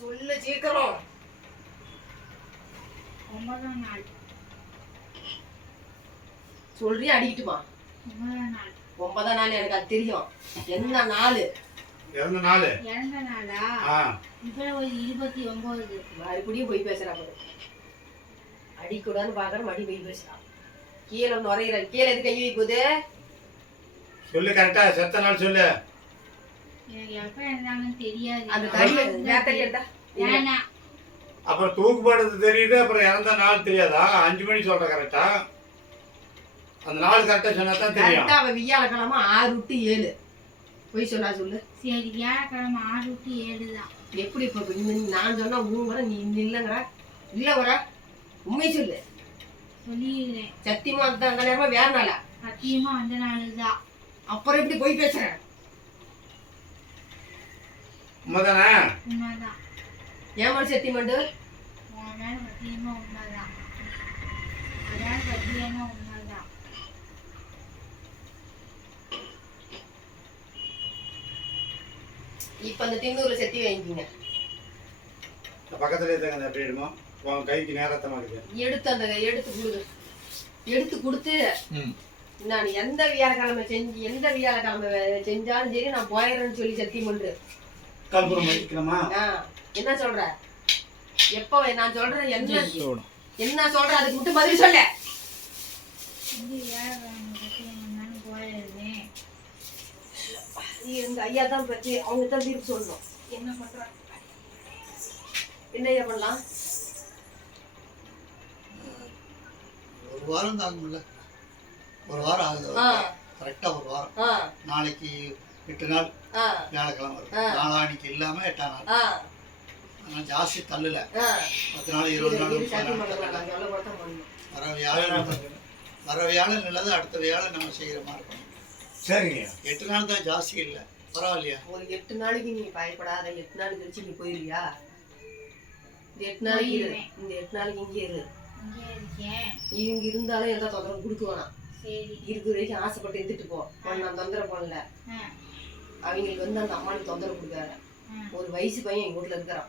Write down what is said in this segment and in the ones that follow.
சொல்லு சீக்கிரம். ஒன்பதாம் நாள். சொல்றியா அடிக்கட்டுமா ஒன்பதாம் நாள். ஒன்பதாம் நாள் எனக்கு அது தெரியும். என்ன நாள்? இறந்த நாள்? இறந்த நாளா? ஆ. பிப்ரவரி இருபத்தி ஒன்பது. மறுபடியும் போய் பேசுறா பாரு. அடிக்கூடாதுன்னு பாக்குற மறுபடியும் போய் பேசுறான் கீழே நுரையிற கீழே எது கை வைக்குது? சொல்லு கரெக்டா செத்த நாள் சொல்லு எனக்கு எப்ப இருந்தாங்கன்னு தெரியாது அந்த தடி வேத்தடி எடுத்தா வேணாம் அப்புறம் தூக்கு போடுறது தெரியுது அப்புறம் இறந்த நாள் தெரியாதா. அஞ்சு மணி சொல்ற கரெக்டா அந்த நாள் கரெக்டா சொன்னா தான் தெரியும். கரெக்டா அவ வியாழக்கிழமை ஆறு விட்டு ஏழு. போய் சொன்னா சொல்லு. சரி வியாழக்கிழமை ஆறு டு ஏழு தான். எப்படி இப்ப நான் சொன்னா ஊன் வர நீ நீ இல்லைங்கிற? இல்ல வர உண்மை சொல்லு. சொல்லிடுறேன். சத்தியமா அந்த அந்த நேரமா வேற நாளா? சத்தியமா அந்த நாள் தான். அப்புறம் எப்படி போய் பேசுறேன் உண்மைதானே? உண்மைதான். ஏன் மனு சத்தியமா உண்மைதான். அதான் சத்தியமா உண்மைதான். இப்ப அந்த திண்ணூர்ல செத்தி வாங்கிக்கிங்க. பக்கத்துல இருக்காங்க எப்படி இடுமோ உன் கைக்கு நேரத்தமா இருக்கு. எடுத்து அந்த எடுத்து கொடுது எடுத்து கொடுத்து ம். நான் எந்த வியாழக்கிழமை செஞ்சு எந்த வியாழக்கிழமை செஞ்சாலும் சரி நான் போயிடுறேன்னு சொல்லி சத்தியம் பண்று வைக்கலாமா என்ன சொல்ற? எப்போ நான் சொல்றேன் என்ன? என்ன சொல்ற? அதுக்கு மட்டும் பதில் சொல்ல. எங்க ஐயா தான் பற்றி அவங்க தான் தீர்ப்பு சொல்லணும். என்ன பண்றாங்க என்ன ஐயா பண்ணலாம்? ஒரு வாரம் தாங்கும்ல ஒரு வாரம் ஆகுது. கரெக்டா ஒரு வாரம். நாளைக்கு எட்டு நாள் ஆ. வியாழக்கிழமை வரும். நாளானிக்கு இல்லாம எட்டாம் நாள். ஆ. ஆனால் ஜாஸ்தி தள்ளல. பத்து நாள் இருபது நாள் வர வியாழன் வர வியாழன். இல்லது அடுத்த வியாழன் நம்ம செய்யற மாதிரி இருக்கும் சரிங்க. எட்டு நாள் தான் ஜாஸ்தி இல்லை. பரவாயில்லையா? ஒரு எட்டு நாளைக்கு நீ பயப்படாத. எட்டு நாள் கழிச்சு நீ போயிருவியா? இந்த எட்டு நாளைக்கு. இந்த எட்டு நாளைக்கு இங்கே இரு. இங்கே இருக்கேன். இங்க இருந்தாலும் எந்த தொந்தரவும் கொடுக்க வேணாம். இருக்கிற வரைக்கும் ஆசைப்பட்டு இருந்துட்டு போ. நான் தொந்தரவு பண்ணல. அவங்களுக்கு வந்து அந்த அம்மாவுக்கு தொந்தரவு கொடுக்காத. ஆ. ஒரு வயசு பையன் எங்க வீட்டுல இருக்கிறான்.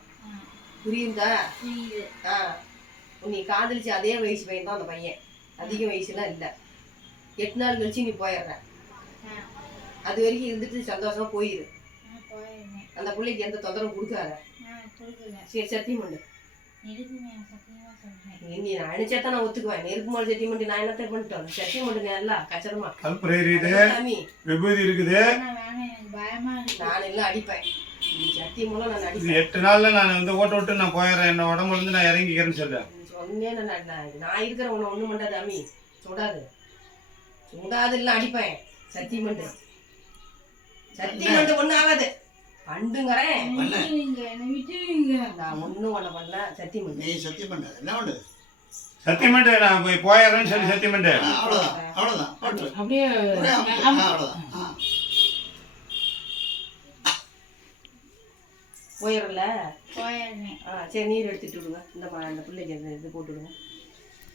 புரியுதா? புரியுது. ஆ. நீ காதலிச்ச அதே வயசு பையன் தான் அந்த பையன். அதிக வயசுலாம் இல்ல. எட்டு நாள் கழிச்சு நீ போயிடுற. அது வரைக்கும் இருந்துட்டு சந்தோஷமா போயிரு. அந்த பிள்ளைக்கு எந்த தொந்தரவும் கொடுக்காத. சரி சத்தியம் பண்ணு. நீ நீ அனுச்சா தான் நான் ஒத்துக்குவேன். நெருப்பு மேல சத்தியம் பண்ணி நான் என்னத்த பண்ணிட்டோம் சத்தியம் பண்ணு நல்லா கச்சரமா. எரியுது சாமி. விபூதி இருக்குது. நான் எல்லாம் அடிப்பேன். நீ சத்தியம் மூலம் நான் அடிப்பேன். எட்டு நாள்ல நான் வந்து ஓட்ட விட்டு நான் போயிடுறேன். என்ன உடம்புல இருந்து நான் இறங்கிக்கிறேன்னு சொல்லு. நீ சொன்னே நான் நான் நான் இருக்கிற உன்னை ஒண்ணும் பண்ணாது அம்மி. சுடாது சுடாது இல்ல அடிப்பேன். சத்தியம் பண்ணு சத்தியம் பண்ணு ஒண்ணும் ஆகாது. பண்டுங்கிறேன். நான் ஒண்ணும் பண்ண பண்ணல. சத்தியம் பண்ணு நீ சத்தியம் பண்ண என்ன பண்ணுது சத்தியமண்டு நான் போய் போயிடுறேன்னு சொல்லி சத்தியமண்டு அவ்வளோதான் அவ்வளோதான் அப்படியே அவ்வளோதான் ஆ போயிடல சரி நீர் எடுத்துட்டு விடுங்க. இந்த அந்த பிள்ளைக்கு இந்த இது போட்டு விடுங்க.